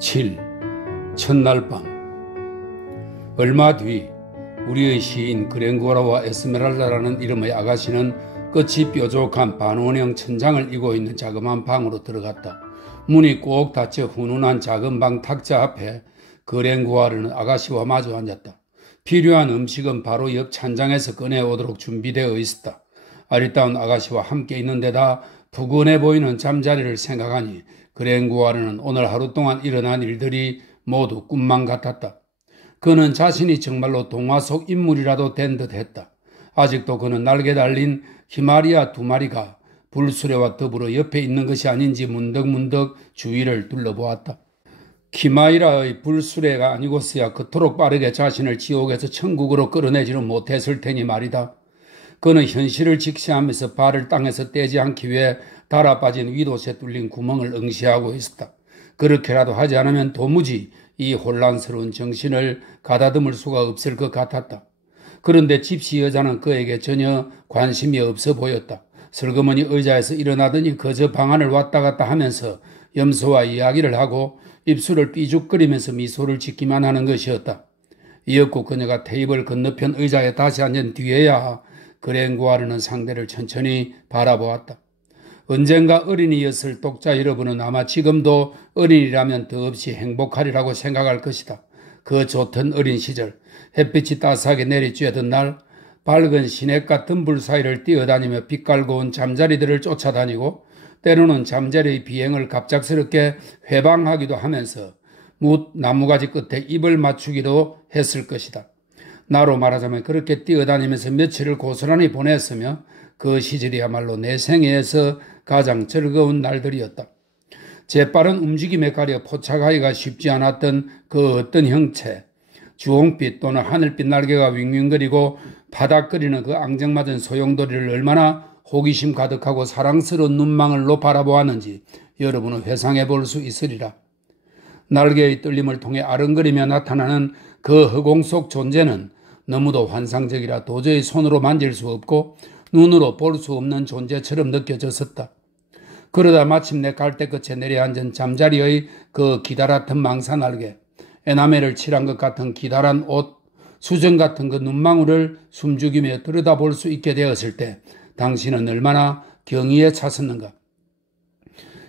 7. 첫날 밤. 얼마 뒤 우리의 시인 그랭고라와 에스메랄다라는 이름의 아가씨는 끝이 뾰족한 반원형 천장을 이고 있는 자그마한 방으로 들어갔다. 문이 꼭 닫혀 훈훈한 작은 방 탁자 앞에 그랭고아르는 아가씨와 마주 앉았다. 필요한 음식은 바로 옆 찬장에서 꺼내오도록 준비되어 있었다. 아리따운 아가씨와 함께 있는 데다 푸근해 보이는 잠자리를 생각하니 그랭고아르는 오늘 하루 동안 일어난 일들이 모두 꿈만 같았다. 그는 자신이 정말로 동화 속 인물이라도 된 듯했다. 아직도 그는 날개 달린 히마리아 2마리가 불수레와 더불어 옆에 있는 것이 아닌지 문득문득 주위를 둘러보았다. 키마이라의 불수레가 아니고서야 그토록 빠르게 자신을 지옥에서 천국으로 끌어내지는 못했을 테니 말이다. 그는 현실을 직시하면서 발을 땅에서 떼지 않기 위해 달아빠진 위도새 뚫린 구멍을 응시하고 있었다. 그렇게라도 하지 않으면 도무지 이 혼란스러운 정신을 가다듬을 수가 없을 것 같았다. 그런데 집시 여자는 그에게 전혀 관심이 없어 보였다. 슬그머니 의자에서 일어나더니 그저 방안을 왔다 갔다 하면서 염소와 이야기를 하고 입술을 삐죽거리면서 미소를 짓기만 하는 것이었다. 이윽고 그녀가 테이블 건너편 의자에 다시 앉은 뒤에야 그랭고아르는 상대를 천천히 바라보았다. 언젠가 어린이였을 독자 여러분은 아마 지금도 어린이라면 더없이 행복하리라고 생각할 것이다. 그 좋던 어린 시절, 햇빛이 따스하게 내리쬐던 날, 밝은 시냇 같은 불 사이를 뛰어다니며 빛깔고 온 잠자리들을 쫓아다니고 때로는 잠자리의 비행을 갑작스럽게 회방하기도 하면서 나무가지 끝에 입을 맞추기도 했을 것이다. 나로 말하자면 그렇게 뛰어다니면서 며칠을 고스란히 보냈으며 그 시절이야말로 내 생애에서 가장 즐거운 날들이었다. 재빠른 움직임에 가려 포착하기가 쉽지 않았던 그 어떤 형체, 주홍빛 또는 하늘빛 날개가 윙윙거리고 바닥거리는 그 앙증맞은 소용돌이를 얼마나 호기심 가득하고 사랑스러운 눈망울로 바라보았는지 여러분은 회상해 볼 수 있으리라. 날개의 떨림을 통해 아른거리며 나타나는 그 허공 속 존재는 너무도 환상적이라 도저히 손으로 만질 수 없고 눈으로 볼 수 없는 존재처럼 느껴졌었다. 그러다 마침내 갈대 끝에 내려앉은 잠자리의 그 기다랗던 망사날개, 에나멜을 칠한 것 같은 기다란 옷, 수정 같은 그 눈망울을 숨죽이며 들여다볼 수 있게 되었을 때 당신은 얼마나 경의에 찼었는가.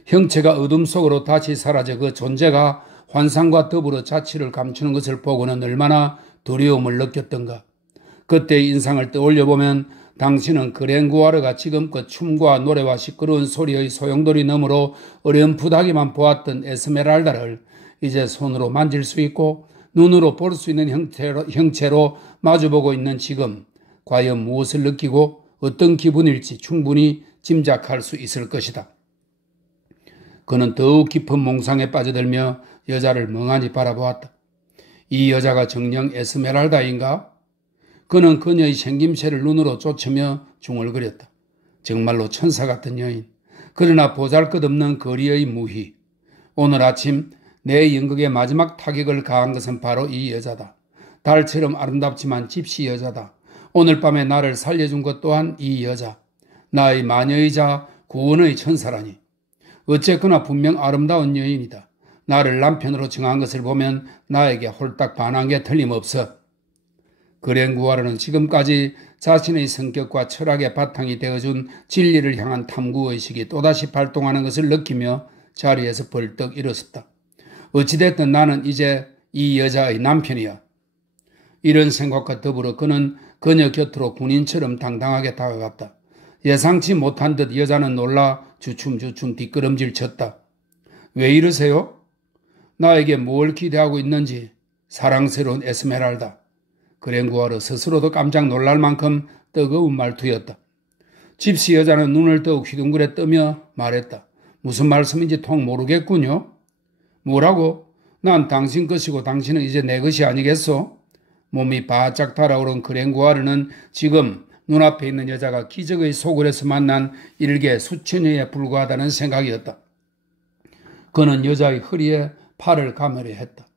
형체가 어둠 속으로 다시 사라져 그 존재가 환상과 더불어 자취를 감추는 것을 보고는 얼마나 두려움을 느꼈던가. 그때의 인상을 떠올려보면 당신은 그랭고아르가 지금껏 춤과 노래와 시끄러운 소리의 소용돌이 너머로 어렴풋하게만 보았던 에스메랄다를 이제 손으로 만질 수 있고 눈으로 볼 수 있는 형체로 마주보고 있는 지금 과연 무엇을 느끼고 어떤 기분일지 충분히 짐작할 수 있을 것이다. 그는 더욱 깊은 몽상에 빠져들며 여자를 멍하니 바라보았다. 이 여자가 정녕 에스메랄다인가? 그는 그녀의 생김새를 눈으로 쫓으며 중얼거렸다. 정말로 천사 같은 여인. 그러나 보잘것없는 거리의 무희. 오늘 아침 내 연극의 마지막 타격을 가한 것은 바로 이 여자다. 달처럼 아름답지만 집시 여자다. 오늘 밤에 나를 살려준 것 또한 이 여자. 나의 마녀이자 구원의 천사라니. 어쨌거나 분명 아름다운 여인이다. 나를 남편으로 정한 것을 보면 나에게 홀딱 반한 게 틀림없어. 그랭고아르는 지금까지 자신의 성격과 철학의 바탕이 되어준 진리를 향한 탐구의식이 또다시 발동하는 것을 느끼며 자리에서 벌떡 일어섰다. 어찌됐든 나는 이제 이 여자의 남편이야. 이런 생각과 더불어 그는 그녀 곁으로 군인처럼 당당하게 다가갔다. 예상치 못한 듯 여자는 놀라 주춤주춤 뒷걸음질 쳤다. 왜 이러세요? 나에게 뭘 기대하고 있는지. 사랑스러운 에스메랄다. 그랭고아르 스스로도 깜짝 놀랄 만큼 뜨거운 말투였다. 집시 여자는 눈을 더욱 휘둥그레 뜨며 말했다. 무슨 말씀인지 통 모르겠군요. 뭐라고? 난 당신 것이고 당신은 이제 내 것이 아니겠소? 몸이 바짝 달아오른 그랭고아르는 지금 눈앞에 있는 여자가 기적의 소굴에서 만난 일개 수천여에 불과하다는 생각이었다. 그는 여자의 허리에 팔을 가매려 했다.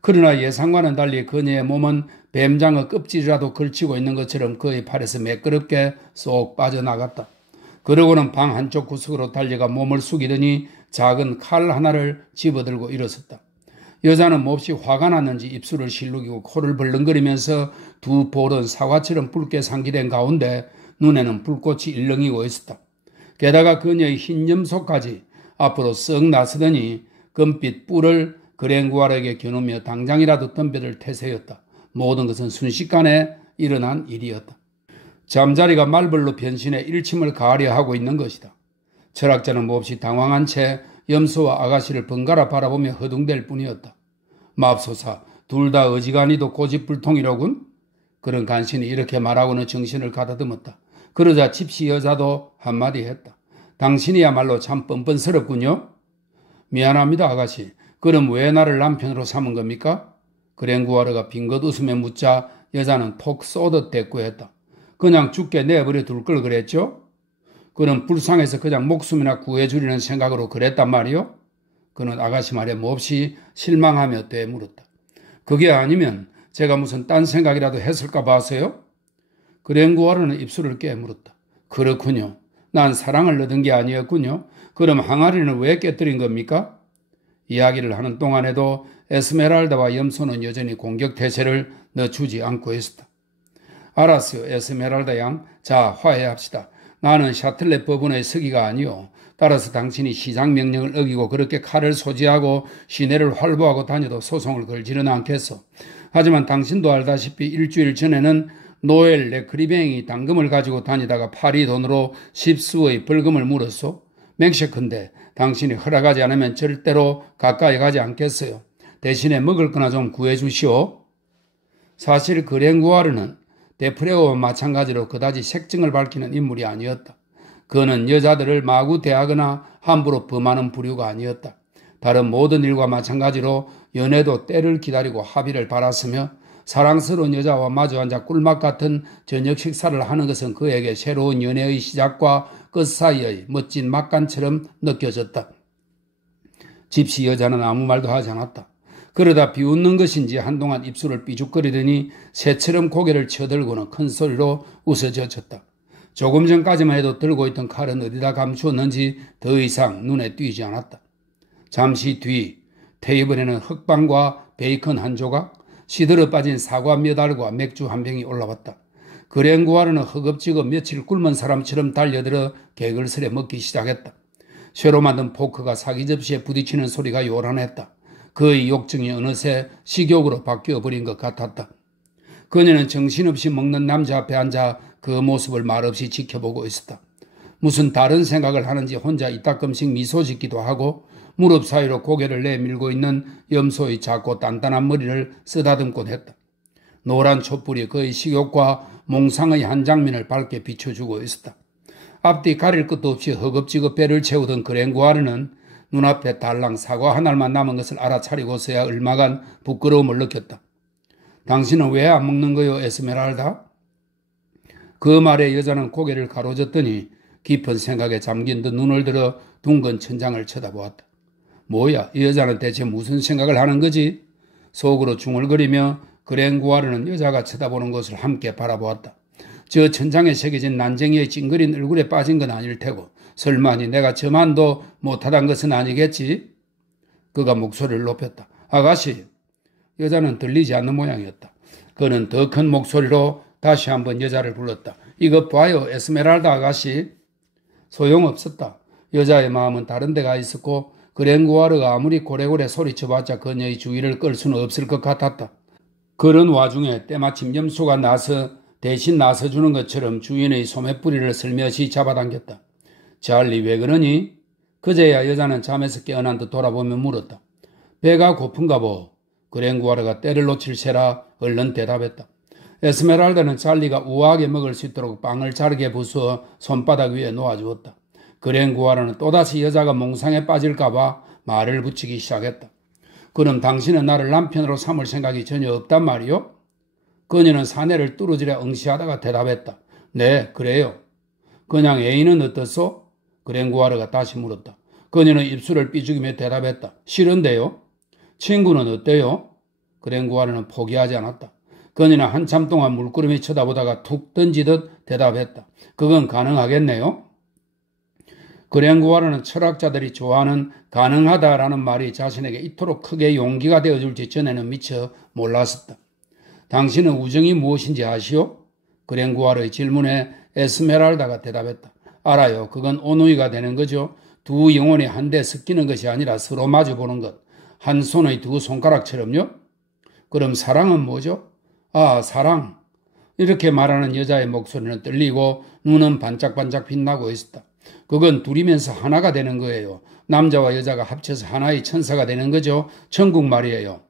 그러나 예상과는 달리 그녀의 몸은 뱀장어 껍질이라도 걸치고 있는 것처럼 그의 팔에서 매끄럽게 쏙 빠져나갔다. 그러고는 방 한쪽 구석으로 달려가 몸을 숙이더니 작은 칼 하나를 집어들고 일어섰다. 여자는 몹시 화가 났는지 입술을 실룩이고 코를 벌렁거리면서 두 볼은 사과처럼 붉게 상기된 가운데 눈에는 불꽃이 일렁이고 있었다. 게다가 그녀의 흰 염소까지 앞으로 썩 나서더니 금빛 뿔을 그랭구알에게 겨누며 당장이라도 덤벼들 태세였다. 모든 것은 순식간에 일어난 일이었다. 잠자리가 말벌로 변신해 일침을 가하려 하고 있는 것이다. 철학자는 몹시 당황한 채 염소와 아가씨를 번갈아 바라보며 허둥댈 뿐이었다. 맙소사, 둘 다 어지간히도 고집불통이로군. 그런 간신히 이렇게 말하고는 정신을 가다듬었다. 그러자 집시 여자도 한마디 했다. 당신이야말로 참 뻔뻔스럽군요. 미안합니다, 아가씨. 그럼 왜 나를 남편으로 삼은 겁니까? 그랭구아르가 빙긋 웃으며 묻자 여자는 톡 쏘듯 대꾸했다. 그냥 죽게 내버려 둘 걸 그랬죠? 그는 불쌍해서 그냥 목숨이나 구해주려는 생각으로 그랬단 말이요? 그는 아가씨 말에 몹시 실망하며 되물었다. 그게 아니면 제가 무슨 딴 생각이라도 했을까 봐서요? 그랭구아르는 입술을 깨물었다. 그렇군요. 난 사랑을 얻은 게 아니었군요. 그럼 항아리는 왜 깨뜨린 겁니까? 이야기를 하는 동안에도 에스메랄다와 염소는 여전히 공격 태세를 늦추지 않고 있었다. 알았어요, 에스메랄다 양. 자, 화해합시다. 나는 샤틀렛 법원의 서기가 아니오. 따라서 당신이 시장 명령을 어기고 그렇게 칼을 소지하고 시내를 활보하고 다녀도 소송을 걸지는 않겠소. 하지만 당신도 알다시피 일주일 전에는 노엘 레크리뱅이 당금을 가지고 다니다가 파리 돈으로 10수의 벌금을 물었소. 맹세컨대 당신이 허락하지 않으면 절대로 가까이 가지 않겠어요. 대신에 먹을 거나 좀 구해주시오. 사실 그랭구아르는 데프레오와 마찬가지로 그다지 색증을 밝히는 인물이 아니었다. 그는 여자들을 마구 대하거나 함부로 범하는 부류가 아니었다. 다른 모든 일과 마찬가지로 연애도 때를 기다리고 합의를 바랐으며 사랑스러운 여자와 마주 앉아 꿀맛 같은 저녁 식사를 하는 것은 그에게 새로운 연애의 시작과 끝 사이의 멋진 막간처럼 느껴졌다. 집시 여자는 아무 말도 하지 않았다. 그러다 비웃는 것인지 한동안 입술을 삐죽거리더니 새처럼 고개를 쳐들고는 큰 소리로 웃어젖혔다. 조금 전까지만 해도 들고 있던 칼은 어디다 감추었는지 더 이상 눈에 띄지 않았다. 잠시 뒤 테이블에는 흑빵과 베이컨 한 조각, 시들어 빠진 사과 몇 알과 맥주 한 병이 올라왔다. 그랭구아르는 허겁지겁 며칠 굶은 사람처럼 달려들어 개걸스레 먹기 시작했다. 쇠로 만든 포크가 사기 접시에 부딪히는 소리가 요란했다. 그의 욕정이 어느새 식욕으로 바뀌어버린 것 같았다. 그녀는 정신없이 먹는 남자 앞에 앉아 그 모습을 말없이 지켜보고 있었다. 무슨 다른 생각을 하는지 혼자 이따금씩 미소 짓기도 하고 무릎 사이로 고개를 내밀고 있는 염소의 작고 단단한 머리를 쓰다듬곤 했다. 노란 촛불이 그의 식욕과 몽상의 한 장면을 밝게 비춰주고 있었다. 앞뒤 가릴 것도 없이 허겁지겁 배를 채우던 그랭구아르는 눈앞에 달랑 사과 한 알만 남은 것을 알아차리고서야 얼마간 부끄러움을 느꼈다. 당신은 왜 안 먹는 거요, 에스메랄다? 그 말에 여자는 고개를 가로젓더니 깊은 생각에 잠긴 듯 눈을 들어 둥근 천장을 쳐다보았다. 뭐야, 이 여자는 대체 무슨 생각을 하는 거지? 속으로 중얼거리며 그랭구아르는 여자가 쳐다보는 것을 함께 바라보았다. 저 천장에 새겨진 난쟁이의 찡그린 얼굴에 빠진 건 아닐 테고 설마니 내가 저만도 못하단 것은 아니겠지? 그가 목소리를 높였다. 아가씨. 여자는 들리지 않는 모양이었다. 그는 더 큰 목소리로 다시 한번 여자를 불렀다. 이것 봐요, 에스메랄다 아가씨. 소용없었다. 여자의 마음은 다른 데가 있었고 그랭구아르가 아무리 고래고래 소리쳐봤자 그녀의 주의를 끌 수는 없을 것 같았다. 그런 와중에 때마침 염소가 대신 나서주는 것처럼 주인의 소매뿌리를 슬며시 잡아당겼다. 찰리 왜 그러니? 그제야 여자는 잠에서 깨어난 듯 돌아보며 물었다. 배가 고픈가 보. 그랭구아르가 때를 놓칠 새라 얼른 대답했다. 에스메랄다는 찰리가 우아하게 먹을 수 있도록 빵을 자르게 부수어 손바닥 위에 놓아주었다. 그랭구아르는 또다시 여자가 몽상에 빠질까 봐 말을 붙이기 시작했다. 그럼 당신은 나를 남편으로 삼을 생각이 전혀 없단 말이요? 그녀는 사내를 뚫어지려 응시하다가 대답했다. 네, 그래요. 그냥 애인은 어떻소? 그랭구아르가 다시 물었다. 그녀는 입술을 삐죽이며 대답했다. 싫은데요? 친구는 어때요? 그랭구아르는 포기하지 않았다. 그녀는 한참 동안 물끄러미 쳐다보다가 툭 던지듯 대답했다. 그건 가능하겠네요? 그랭구아르는 철학자들이 좋아하는 가능하다라는 말이 자신에게 이토록 크게 용기가 되어줄지 전에는 미처 몰랐었다. 당신은 우정이 무엇인지 아시오? 그랭구아르의 질문에 에스메랄다가 대답했다. 알아요. 그건 온누이가 되는 거죠. 두 영혼이 한데 섞이는 것이 아니라 서로 마주보는 것. 한 손의 두 손가락처럼요? 그럼 사랑은 뭐죠? 아, 사랑. 이렇게 말하는 여자의 목소리는 떨리고 눈은 반짝반짝 빛나고 있었다. 그건 둘이면서 하나가 되는 거예요. 남자와 여자가 합쳐서 하나의 천사가 되는 거죠. 천국 말이에요.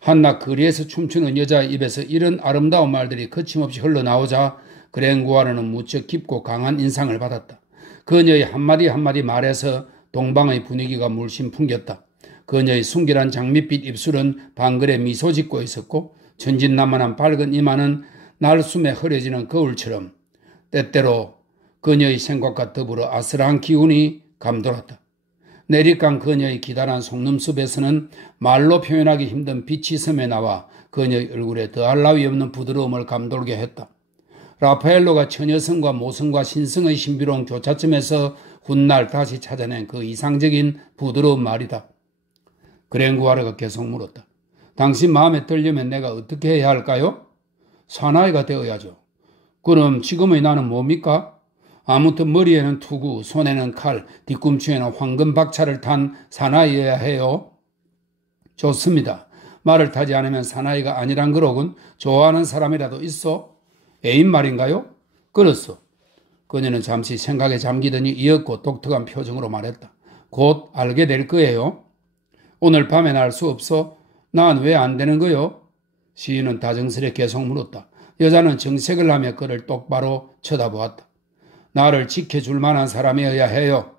한낮 거리에서 춤추는 여자의 입에서 이런 아름다운 말들이 거침없이 흘러나오자 그랭구아르는 무척 깊고 강한 인상을 받았다. 그녀의 한마디 한마디 말에서 동방의 분위기가 물씬 풍겼다. 그녀의 순결한 장밋빛 입술은 방글에 미소 짓고 있었고 천진난만한 밝은 이마는 날숨에 흐려지는 거울처럼 때때로 그녀의 생각과 더불어 아슬한 기운이 감돌았다. 내리깐 그녀의 기다란 속눈썹에서는 말로 표현하기 힘든 빛이 섬에 나와 그녀의 얼굴에 더할 나위 없는 부드러움을 감돌게 했다. 라파엘로가 처녀성과 모성과 신성의 신비로운 교차점에서 훗날 다시 찾아낸 그 이상적인 부드러운 말이다. 그랭구아르가 계속 물었다. 당신 마음에 들려면 내가 어떻게 해야 할까요? 사나이가 되어야죠. 그럼 지금의 나는 뭡니까? 아무튼 머리에는 투구, 손에는 칼, 뒤꿈치에는 황금 박차를 탄 사나이여야 해요. 좋습니다. 말을 타지 않으면 사나이가 아니란 거로군. 좋아하는 사람이라도 있어? 애인 말인가요? 그렇소. 그녀는 잠시 생각에 잠기더니 이었고 독특한 표정으로 말했다. 곧 알게 될 거예요. 오늘 밤엔 알 수 없어? 난 왜 안 되는 거요? 시인은 다정스레 계속 물었다. 여자는 정색을 하며 그를 똑바로 쳐다보았다. 나를 지켜줄 만한 사람이어야 해요.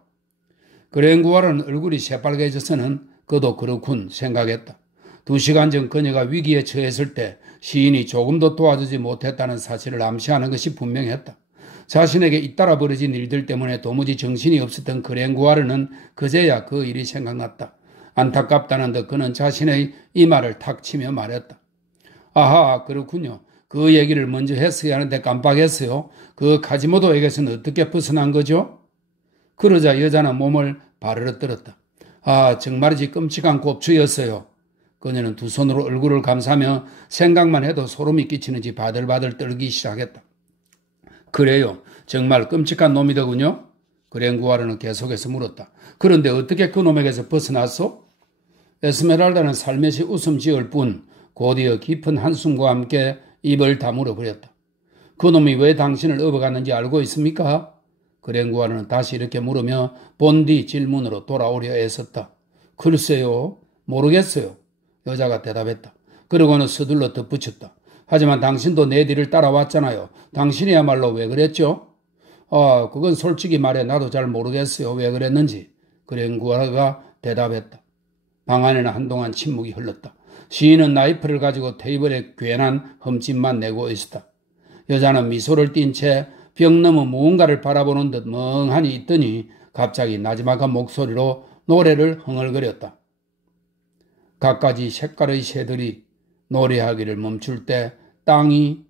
그랭구아르는 얼굴이 새빨개져서는 그도 그렇군 생각했다. 2시간 전 그녀가 위기에 처했을 때 시인이 조금도 도와주지 못했다는 사실을 암시하는 것이 분명했다. 자신에게 잇따라 벌어진 일들 때문에 도무지 정신이 없었던 그랭구아르는 그제야 그 일이 생각났다. 안타깝다는 듯 그는 자신의 이마를 탁 치며 말했다. 아하, 그렇군요. 그 얘기를 먼저 했어야 하는데 깜빡했어요. 그 카지모도에게서는 어떻게 벗어난 거죠? 그러자 여자는 몸을 바르르 떨었다. 아, 정말이지 끔찍한 곱추였어요. 그녀는 두 손으로 얼굴을 감싸며 생각만 해도 소름이 끼치는지 바들바들 떨기 시작했다. 그래요. 정말 끔찍한 놈이더군요. 그랭구아르는 계속해서 물었다. 그런데 어떻게 그 놈에게서 벗어났소? 에스메랄다는 살며시 웃음 지을 뿐 곧이어 깊은 한숨과 함께 입을 다물어 버렸다. 그놈이 왜 당신을 업어갔는지 알고 있습니까? 그랭구아르는 다시 이렇게 물으며 본디 질문으로 돌아오려 애썼다. 글쎄요, 모르겠어요. 여자가 대답했다. 그러고는 서둘러 덧붙였다. 하지만 당신도 내 뒤를 따라왔잖아요. 당신이야말로 왜 그랬죠? 아, 그건 솔직히 말해 나도 잘 모르겠어요. 왜 그랬는지. 그랭구아르가 대답했다. 방 안에는 한동안 침묵이 흘렀다. 시인은 나이프를 가지고 테이블에 괜한 흠집만 내고 있었다. 여자는 미소를 띤 채 벽 너머 무언가를 바라보는 듯 멍하니 있더니 갑자기 나지막한 목소리로 노래를 흥얼거렸다. 갖가지 색깔의 새들이 노래하기를 멈출 때 땅이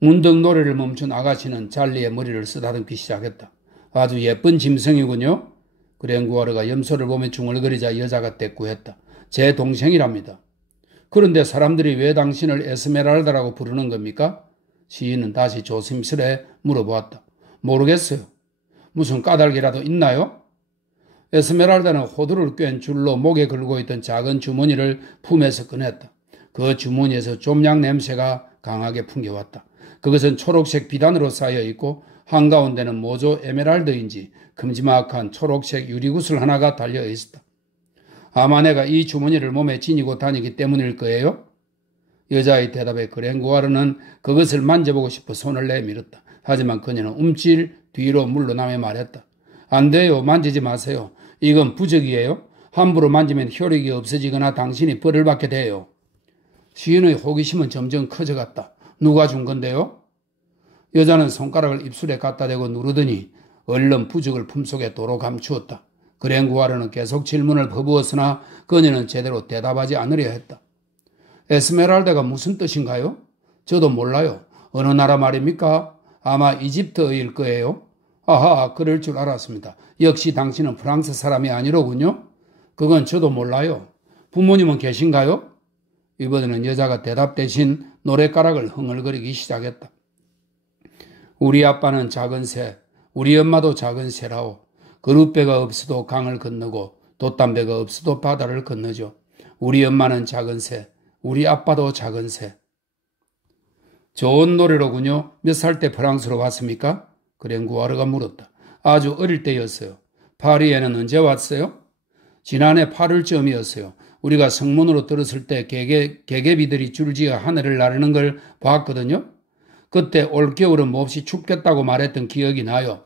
문득 노래를 멈춘 아가씨는 잘리의 머리를 쓰다듬기 시작했다. 아주 예쁜 짐승이군요. 그랭구아르가 염소를 보며 중얼거리자 여자가 대꾸했다. 제 동생이랍니다. 그런데 사람들이 왜 당신을 에스메랄다라고 부르는 겁니까? 시인은 다시 조심스레 물어보았다. 모르겠어요. 무슨 까닭이라도 있나요? 에스메랄다는 호두를 꿰은 줄로 목에 걸고 있던 작은 주머니를 품에서 꺼냈다. 그 주머니에서 좀약 냄새가 강하게 풍겨왔다. 그것은 초록색 비단으로 쌓여 있고 한가운데는 모조 에메랄드인지 큼지막한 초록색 유리구슬 하나가 달려 있었다. 아마 내가 이 주머니를 몸에 지니고 다니기 때문일 거예요? 여자의 대답에 그랭구아르는 그것을 만져보고 싶어 손을 내밀었다. 하지만 그녀는 움찔 뒤로 물러나며 말했다. 안 돼요. 만지지 마세요. 이건 부적이에요. 함부로 만지면 혈액이 없어지거나 당신이 벌을 받게 돼요. 시인의 호기심은 점점 커져갔다. 누가 준 건데요? 여자는 손가락을 입술에 갖다 대고 누르더니 얼른 부적을 품속에 도로 감추었다. 그랭구아르는 계속 질문을 퍼부었으나 그녀는 제대로 대답하지 않으려 했다. 에스메랄다가 무슨 뜻인가요? 저도 몰라요. 어느 나라 말입니까? 아마 이집트어일 거예요. 아하, 그럴 줄 알았습니다. 역시 당신은 프랑스 사람이 아니로군요. 그건 저도 몰라요. 부모님은 계신가요? 이번에는 여자가 대답 대신 노랫가락을 흥얼거리기 시작했다. 우리 아빠는 작은 새, 우리 엄마도 작은 새라오. 그룻배가 없어도 강을 건너고 돛담배가 없어도 바다를 건너죠. 우리 엄마는 작은 새, 우리 아빠도 작은 새. 좋은 노래로군요. 몇 살 때 프랑스로 왔습니까? 그랭구아르가 물었다. 아주 어릴 때였어요. 파리에는 언제 왔어요? 지난해 8월쯤이었어요. 우리가 성문으로 들었을 때 개개비들이 줄지어 하늘을 나르는 걸 봤거든요. 그때 올겨울은 몹시 춥겠다고 말했던 기억이 나요.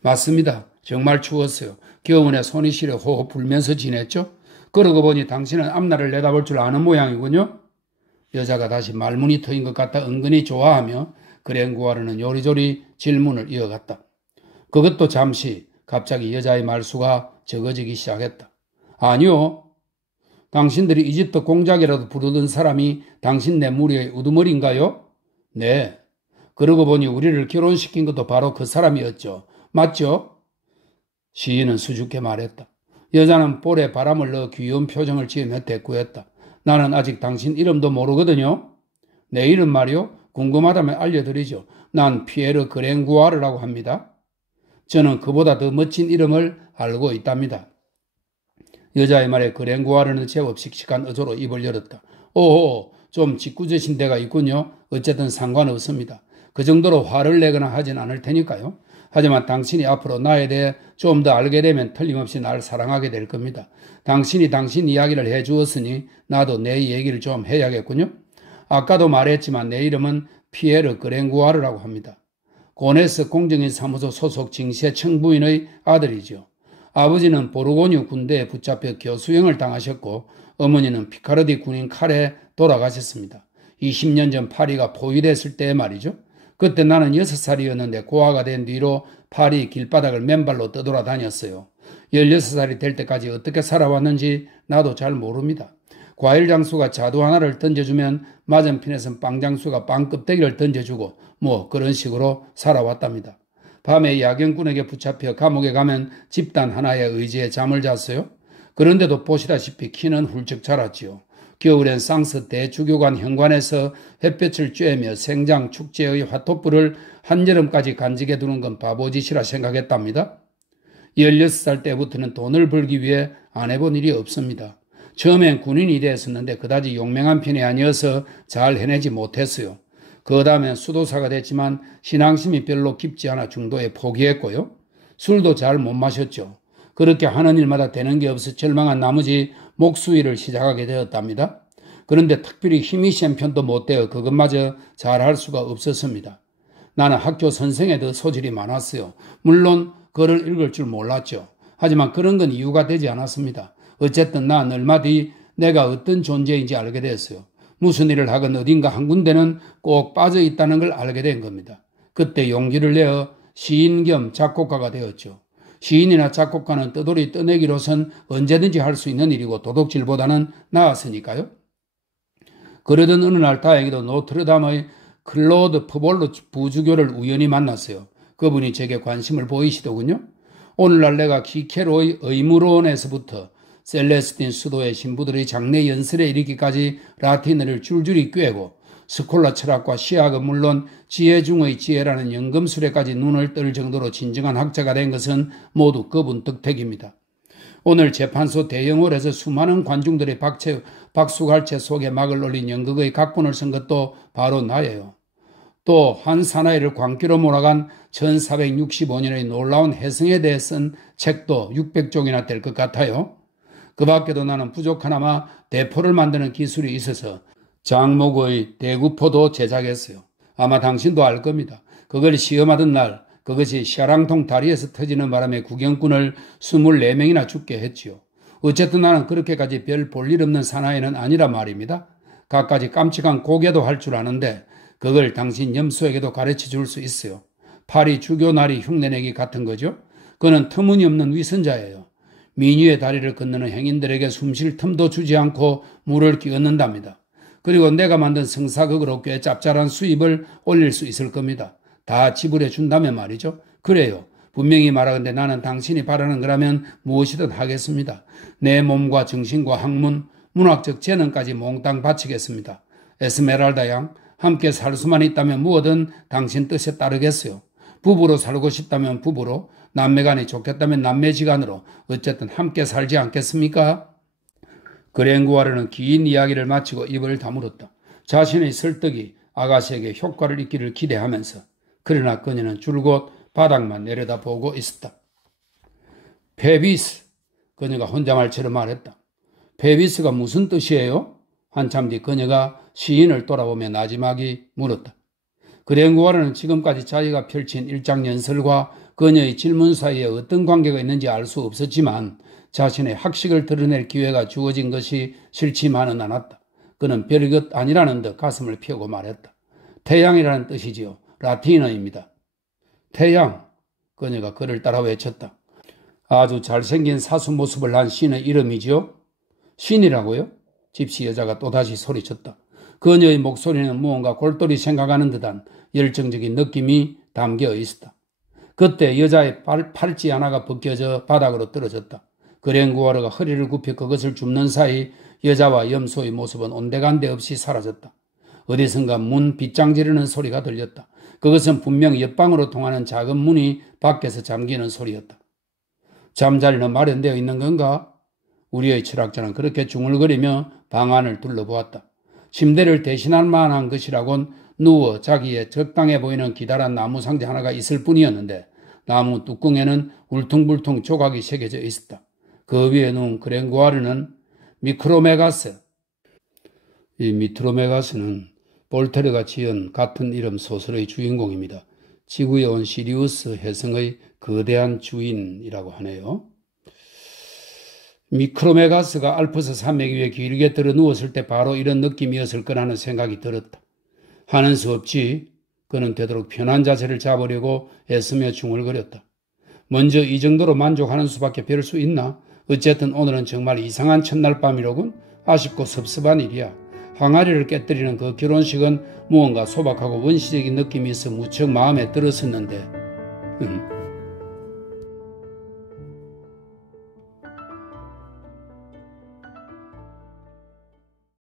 맞습니다. 정말 추웠어요. 겨우내 손이 시려 호흡 불면서 지냈죠. 그러고 보니 당신은 앞날을 내다볼 줄 아는 모양이군요. 여자가 다시 말문이 트인 것 같아 은근히 좋아하며 그랭구아르는 요리조리 질문을 이어갔다. 그것도 잠시 갑자기 여자의 말수가 적어지기 시작했다. 아니요. 당신들이 이집트 공작이라도 부르던 사람이 당신네 무리의 우두머리인가요? 네. 그러고 보니 우리를 결혼시킨 것도 바로 그 사람이었죠. 맞죠? 시인은 수줍게 말했다. 여자는 볼에 바람을 넣어 귀여운 표정을 지으며 대꾸했다. 나는 아직 당신 이름도 모르거든요. 내 이름 말이요? 궁금하다면 알려드리죠. 난 피에르 그랭구아르라고 합니다. 저는 그보다 더 멋진 이름을 알고 있답니다. 여자의 말에 그랭구아르는 제법 씩씩한 어조로 입을 열었다. 오호, 좀 짓궂으신 데가 있군요. 어쨌든 상관없습니다. 그 정도로 화를 내거나 하진 않을 테니까요. 하지만 당신이 앞으로 나에 대해 좀 더 알게 되면 틀림없이 날 사랑하게 될 겁니다. 당신이 당신 이야기를 해주었으니 나도 내 얘기를 좀 해야겠군요. 아까도 말했지만 내 이름은 피에르 그랭구아르라고 합니다. 고네스 공정인사무소 소속 징세 청부인의 아들이죠. 아버지는 보르고뉴 군대에 붙잡혀 교수형을 당하셨고 어머니는 피카르디 군인 칼에 돌아가셨습니다. 20년 전 파리가 포위됐을 때 말이죠. 그때 나는 6살이었는데 고아가 된 뒤로 파리 길바닥을 맨발로 떠돌아다녔어요. 16살이 될 때까지 어떻게 살아왔는지 나도 잘 모릅니다. 과일 장수가 자두 하나를 던져주면 맞은편에선 빵 장수가 빵 껍데기를 던져주고 뭐 그런 식으로 살아왔답니다. 밤에 야경꾼에게 붙잡혀 감옥에 가면 집단 하나에 의지해 잠을 잤어요. 그런데도 보시다시피 키는 훌쩍 자랐지요. 겨울엔 쌍스 대주교관 현관에서 햇볕을 쬐며 생장 축제의 화토불을 한여름까지 간직해 두는 건 바보짓이라 생각했답니다. 16살 때부터는 돈을 벌기 위해 안 해본 일이 없습니다. 처음엔 군인이 됐었는데 그다지 용맹한 편이 아니어서 잘 해내지 못했어요. 그 다음엔 수도사가 됐지만 신앙심이 별로 깊지 않아 중도에 포기했고요. 술도 잘 못 마셨죠. 그렇게 하는 일마다 되는 게 없어 절망한 나머지 목수일을 시작하게 되었답니다. 그런데 특별히 힘이 센 편도 못 되어 그것마저 잘할 수가 없었습니다. 나는 학교 선생에 더 소질이 많았어요. 물론 글을 읽을 줄 몰랐죠. 하지만 그런 건 이유가 되지 않았습니다. 어쨌든 난 얼마 뒤 내가 어떤 존재인지 알게 됐어요. 무슨 일을 하건 어딘가 한 군데는 꼭 빠져 있다는 걸 알게 된 겁니다. 그때 용기를 내어 시인 겸 작곡가가 되었죠. 시인이나 작곡가는 떠돌이 떠내기로선 언제든지 할 수 있는 일이고 도둑질보다는 나았으니까요. 그러던 어느 날 다행히도 노트르담의 클로드 프볼로 부주교를 우연히 만났어요. 그분이 제게 관심을 보이시더군요. 오늘날 내가 키케로의 의무론에서부터 셀레스틴 수도의 신부들의 장례 연설에 이르기까지 라틴어를 줄줄이 꿰고 스콜라 철학과 시학은 물론 지혜 중의 지혜라는 연금술에까지 눈을 뜰 정도로 진정한 학자가 된 것은 모두 그분 덕택입니다. 오늘 재판소 대형홀에서 수많은 관중들의 박수갈채 속에 막을 올린 연극의 각본을 쓴 것도 바로 나예요. 또 한 사나이를 광기로 몰아간 1465년의 놀라운 해성에 대해 쓴 책도 600쪽이나 될 것 같아요. 그 밖에도 나는 부족하나마 대포를 만드는 기술이 있어서 장목의 대구포도 제작했어요. 아마 당신도 알 겁니다. 그걸 시험하던 날 그것이 샤랑통 다리에서 터지는 바람에 구경꾼을 24명이나 죽게 했지요. 어쨌든 나는 그렇게까지 별 볼 일 없는 사나이는 아니라 말입니다. 갖가지 깜찍한 고개도 할 줄 아는데 그걸 당신 염소에게도 가르쳐 줄 수 있어요. 파리 주교날이 흉내내기 같은 거죠. 그는 터무니없는 위선자예요. 민유의 다리를 건너는 행인들에게 숨쉴 틈도 주지 않고 물을 끼얹는답니다. 그리고 내가 만든 성사극으로 꽤 짭짤한 수입을 올릴 수 있을 겁니다. 다 지불해 준다면 말이죠. 그래요. 분명히 말하건대 나는 당신이 바라는 거라면 무엇이든 하겠습니다. 내 몸과 정신과 학문, 문학적 재능까지 몽땅 바치겠습니다. 에스메랄다 양, 함께 살 수만 있다면 무엇든 당신 뜻에 따르겠어요. 부부로 살고 싶다면 부부로, 남매간이 좋겠다면 남매지간으로 어쨌든 함께 살지 않겠습니까? 그랭구아르는 긴 이야기를 마치고 입을 다물었다. 자신의 설득이 아가씨에게 효과를 있기를 기대하면서. 그러나 그녀는 줄곧 바닥만 내려다보고 있었다. 페비스, 그녀가 혼잣말처럼 말했다. 페비스가 무슨 뜻이에요? 한참 뒤 그녀가 시인을 돌아보며 나지막이 물었다. 그랭구아르는 지금까지 자기가 펼친 일장연설과 그녀의 질문 사이에 어떤 관계가 있는지 알 수 없었지만 자신의 학식을 드러낼 기회가 주어진 것이 싫지만은 않았다. 그는 별것 아니라는 듯 가슴을 펴고 말했다. 태양이라는 뜻이지요. 라틴어입니다. 태양, 그녀가 그를 따라 외쳤다. 아주 잘생긴 사수 모습을 한 신의 이름이지요? 신이라고요? 집시 여자가 또다시 소리쳤다. 그녀의 목소리는 무언가 골똘히 생각하는 듯한 열정적인 느낌이 담겨 있었다. 그때 여자의 팔찌 하나가 벗겨져 바닥으로 떨어졌다. 그랭구아르가 허리를 굽혀 그것을 줍는 사이 여자와 염소의 모습은 온데간데 없이 사라졌다. 어디선가 문 빗장 지르는 소리가 들렸다. 그것은 분명 옆방으로 통하는 작은 문이 밖에서 잠기는 소리였다. 잠자리는 마련되어 있는 건가? 우리의 철학자는 그렇게 중얼거리며 방 안을 둘러보았다. 침대를 대신할 만한 것이라곤 누워 자기의 적당해 보이는 기다란 나무 상자 하나가 있을 뿐이었는데 나무 뚜껑에는 울퉁불퉁 조각이 새겨져 있었다. 그 위에 누운 그랭구아르는 미크로메가스. 이 미크로메가스는 볼테르가 지은 같은 이름 소설의 주인공입니다. 지구에 온 시리우스 혜성의 거대한 주인이라고 하네요. 미크로메가스가 알프스 산맥 위에 길게 들어 누웠을 때 바로 이런 느낌이었을 거라는 생각이 들었다. 하는 수 없지. 그는 되도록 편한 자세를 잡으려고 애쓰며 중얼거렸다. 먼저 이 정도로 만족하는 수밖에 별 수 있나? 어쨌든 오늘은 정말 이상한 첫날 밤이로군. 아쉽고 섭섭한 일이야. 항아리를 깨뜨리는 그 결혼식은 무언가 소박하고 원시적인 느낌이 있어 무척 마음에 들었었는데